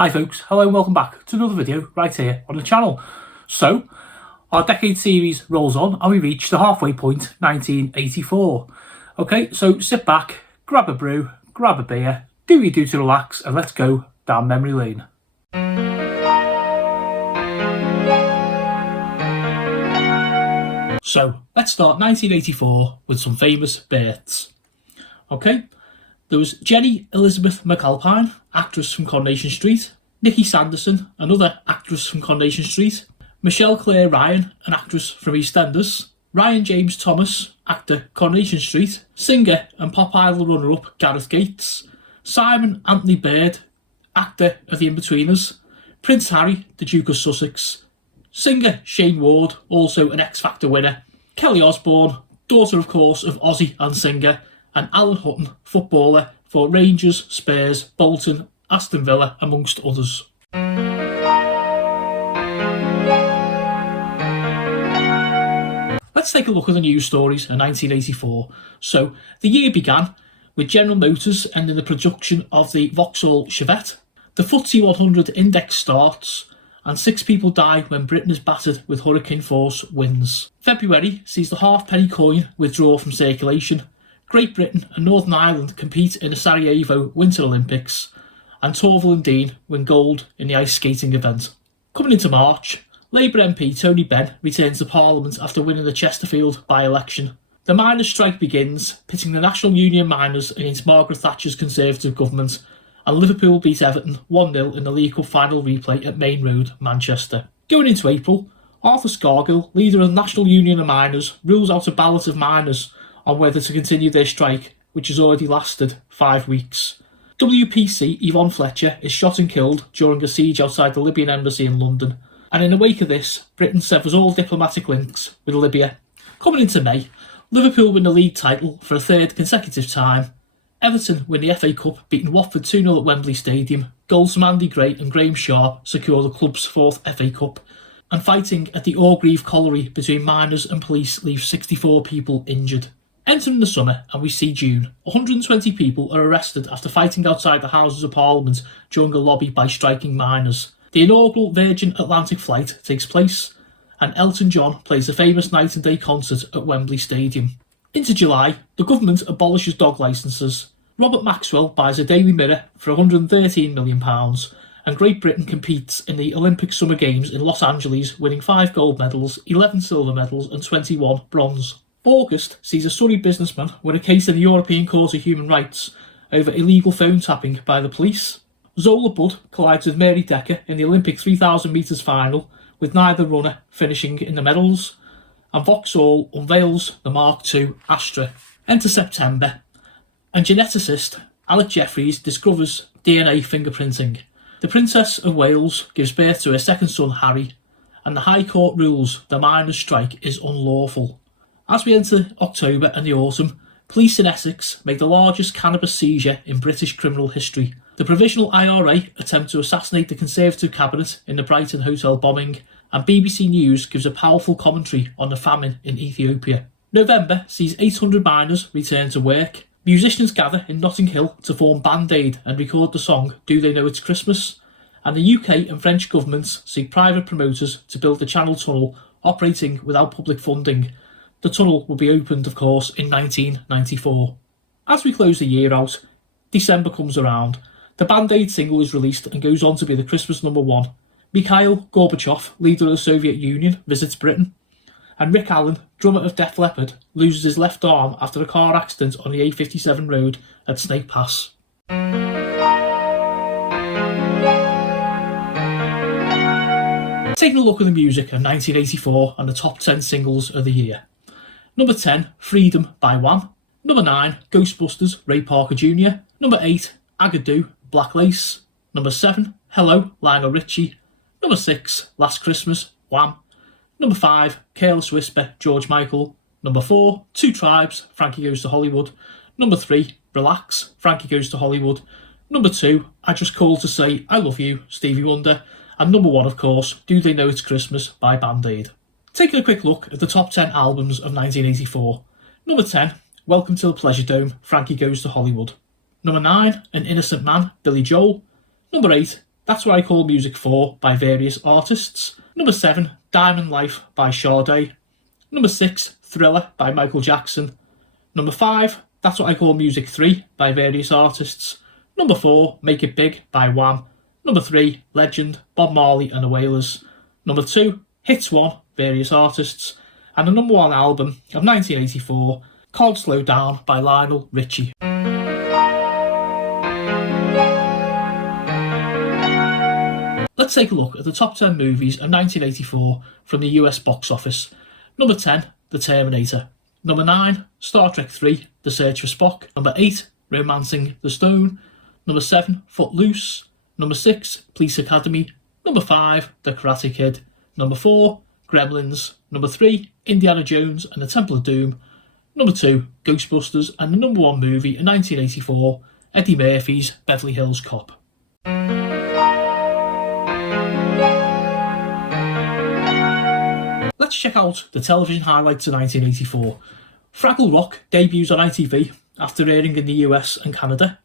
Hi folks, hello and welcome back to another video right here on the channel. So, our decade series rolls on and we reach the halfway point, 1984. Okay, so sit back, grab a brew, grab a beer, do what you do to relax and let's go down memory lane. So, let's start 1984 with some famous births. Okay, there was Jenny Elizabeth McAlpine, actress from Coronation Street, Nikki Sanderson, another actress from Coronation Street, Michelle Claire Ryan, an actress from EastEnders, Ryan James Thomas, actor Coronation Street, singer and Pop Idol runner-up Gareth Gates, Simon Anthony Bird, actor of The Inbetweeners, Prince Harry, the Duke of Sussex, singer Shane Ward, also an X Factor winner, Kelly Osbourne, daughter of course of Ozzy and singer, and Alan Hutton, footballer for Rangers, Spurs, Bolton, Aston Villa, amongst others. Let's take a look at the news stories in 1984. So, the year began with General Motors ending the production of the Vauxhall Chevette. The FTSE 100 index starts, and 6 people die when Britain is battered with hurricane force winds. February sees the halfpenny coin withdraw from circulation. Great Britain and Northern Ireland compete in the Sarajevo Winter Olympics, and Torvill and Dean win gold in the ice skating event. Coming into March, Labour MP Tony Benn returns to Parliament after winning the Chesterfield by-election. The miners' strike begins, pitting the National Union miners against Margaret Thatcher's Conservative government, and Liverpool beat Everton 1-0 in the League Cup final replay at Main Road, Manchester. Going into April, Arthur Scargill, leader of the National Union of Miners, rules out a ballot of miners on whether to continue their strike, which has already lasted 5 weeks. WPC Yvonne Fletcher is shot and killed during a siege outside the Libyan embassy in London, and in the wake of this, Britain severs all diplomatic links with Libya. Coming into May, Liverpool win the league title for a third consecutive time. Everton win the FA Cup, beating Watford 2-0 at Wembley Stadium. Goals from Andy Gray and Graham Sharp secure the club's 4th FA Cup. And fighting at the Orgreave Colliery between miners and police leaves 64 people injured. Entering the summer, and we see June. 120 people are arrested after fighting outside the Houses of Parliament during a lobby by striking miners. The inaugural Virgin Atlantic flight takes place, and Elton John plays a famous night and day concert at Wembley Stadium. Into July, the government abolishes dog licences. Robert Maxwell buys a Daily Mirror for £113 million, and Great Britain competes in the Olympic Summer Games in Los Angeles, winning 5 gold medals, 11 silver medals and 21 bronze. August sees a Surrey businessman win a case in the European Court of Human Rights over illegal phone tapping by the police. Zola Budd collides with Mary Decker in the Olympic 3,000 metres final, with neither runner finishing in the medals, and Vauxhall unveils the Mark II Astra. Enter September, and geneticist Alec Jeffreys discovers DNA fingerprinting. The Princess of Wales gives birth to her second son Harry, and the High Court rules the miners' strike is unlawful. As we enter October and the autumn, police in Essex make the largest cannabis seizure in British criminal history. The Provisional IRA attempt to assassinate the Conservative cabinet in the Brighton hotel bombing, and BBC News gives a powerful commentary on the famine in Ethiopia. November sees 800 miners return to work. Musicians gather in Notting Hill to form Band Aid and record the song Do They Know It's Christmas? And the UK and French governments seek private promoters to build the Channel Tunnel, operating without public funding. The tunnel will be opened, of course, in 1994. As we close the year out, December comes around. The Band Aid single is released and goes on to be the Christmas #1. Mikhail Gorbachev, leader of the Soviet Union, visits Britain. And Rick Allen, drummer of Def Leppard, loses his left arm after a car accident on the A57 road at Snake Pass. Taking a look at the music of 1984 and the top 10 singles of the year. Number 10, Freedom by Wham. Number 9, Ghostbusters, Ray Parker Jr. Number 8, Agadoo, Black Lace. Number 7, Hello, Lionel Richie. Number 6, Last Christmas, Wham. Number 5, Careless Whisper, George Michael. Number 4, Two Tribes, Frankie Goes to Hollywood. Number 3, Relax, Frankie Goes to Hollywood. Number 2, I Just Called to Say I Love You, Stevie Wonder. And number 1, of course, Do They Know It's Christmas by Band Aid. Taking a quick look at the top 10 albums of 1984. Number 10, Welcome to the Pleasure Dome, Frankie Goes to Hollywood. Number 9, An Innocent Man, Billy Joel. Number 8, That's What I Call Music 4 by various artists. Number 7, Diamond Life by Sade. Number 6, Thriller by Michael Jackson. Number 5, That's What I Call Music 3 by various artists. Number 4, Make It Big by Wham. Number 3, Legend, Bob Marley and the Wailers. Number 2, Hits 1, various artists. And the number 1 album of 1984, Can't Slow Down by Lionel Richie. Let's take a look at the top 10 movies of 1984 from the US box office. Number 10, The Terminator. Number 9, Star Trek 3, The Search for Spock. Number 8, Romancing the Stone. Number 7, Footloose. Number 6, Police Academy. Number 5, The Karate Kid. Number 4, Gremlins. Number 3, Indiana Jones and the Temple of Doom. Number 2, Ghostbusters. And the number 1 movie in 1984, Eddie Murphy's Beverly Hills Cop. Let's check out the television highlights of 1984. Fraggle Rock debuts on ITV after airing in the US and Canada.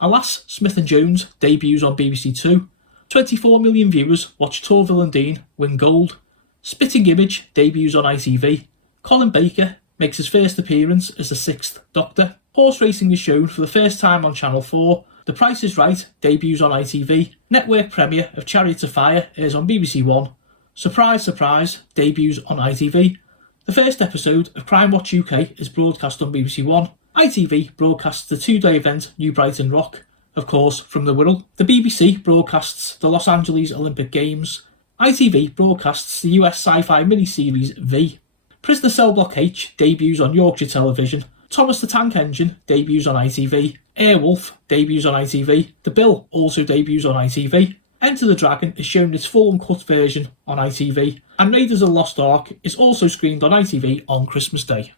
Alas, Smith & Jones debuts on BBC Two. 24 million viewers watch Torvill and Dean win gold. Spitting Image debuts on ITV. Colin Baker makes his first appearance as the 6th Doctor. Horse racing is shown for the first time on Channel 4. The Price is Right debuts on ITV. Network premiere of Chariots of Fire airs on BBC One. Surprise, Surprise debuts on ITV. The first episode of Crime Watch UK is broadcast on BBC One. ITV broadcasts the 2-day event New Brighton Rock, of course from the Wirral. The BBC broadcasts the Los Angeles Olympic Games. ITV broadcasts the US sci-fi miniseries V. Prisoner Cell Block H debuts on Yorkshire Television. Thomas the Tank Engine debuts on ITV. Airwolf debuts on ITV. The Bill also debuts on ITV. Enter the Dragon is shown in its full uncut version on ITV, and Raiders of the Lost Ark is also screened on ITV on Christmas Day.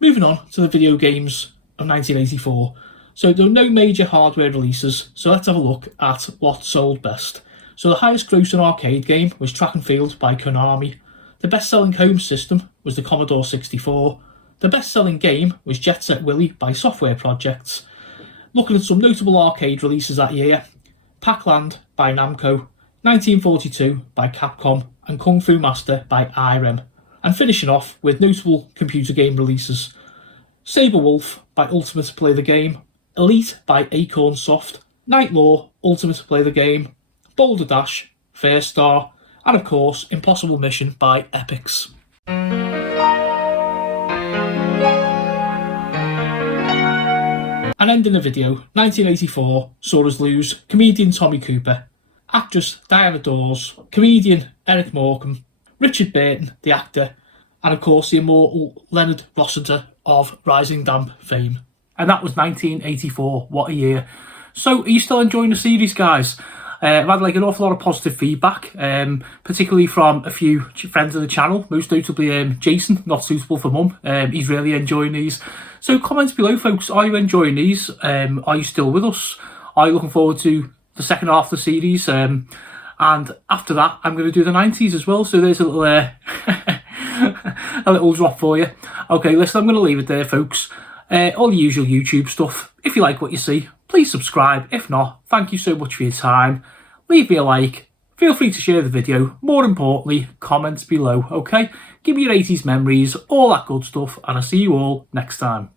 Moving on to the video games of 1984. So there were no major hardware releases, so let's have a look at what sold best. So the highest grossing arcade game was Track and Field by Konami. The best-selling home system was the Commodore 64. The best-selling game was Jet Set Willy by Software Projects. Looking at some notable arcade releases that year, Pac-Land by Namco, 1942 by Capcom, and Kung Fu Master by Irem. And finishing off with notable computer game releases, Sabre Wolf by Ultimate Play the Game, Elite by Acorn Soft, Night Law, Ultimate Play the Game, Boulder Dash, Fair Star, and of course Impossible Mission by Epix. And ending the video, 1984 saw us lose comedian Tommy Cooper, actress Diana Dawes, comedian Eric Morecambe, Richard Burton, the actor, and of course the immortal Leonard Rossiter of Rising Damp fame. And that was 1984, what a year. So are you still enjoying the series, guys? I've had an awful lot of positive feedback, particularly from a few friends of the channel, most notably Jason, not suitable for mum. He's really enjoying these. So comments below, folks, are you enjoying these? Are you still with us? Are you looking forward to the second half of the series? And after that, I'm going to do the 90s as well. So there's a little, a little drop for you. Okay, listen, I'm going to leave it there, folks. All the usual YouTube stuff. If you like what you see, please subscribe. If not, thank you so much for your time. Leave me a like. Feel free to share the video. More importantly, comments below, okay? Give me your 80s memories, all that good stuff, and I'll see you all next time.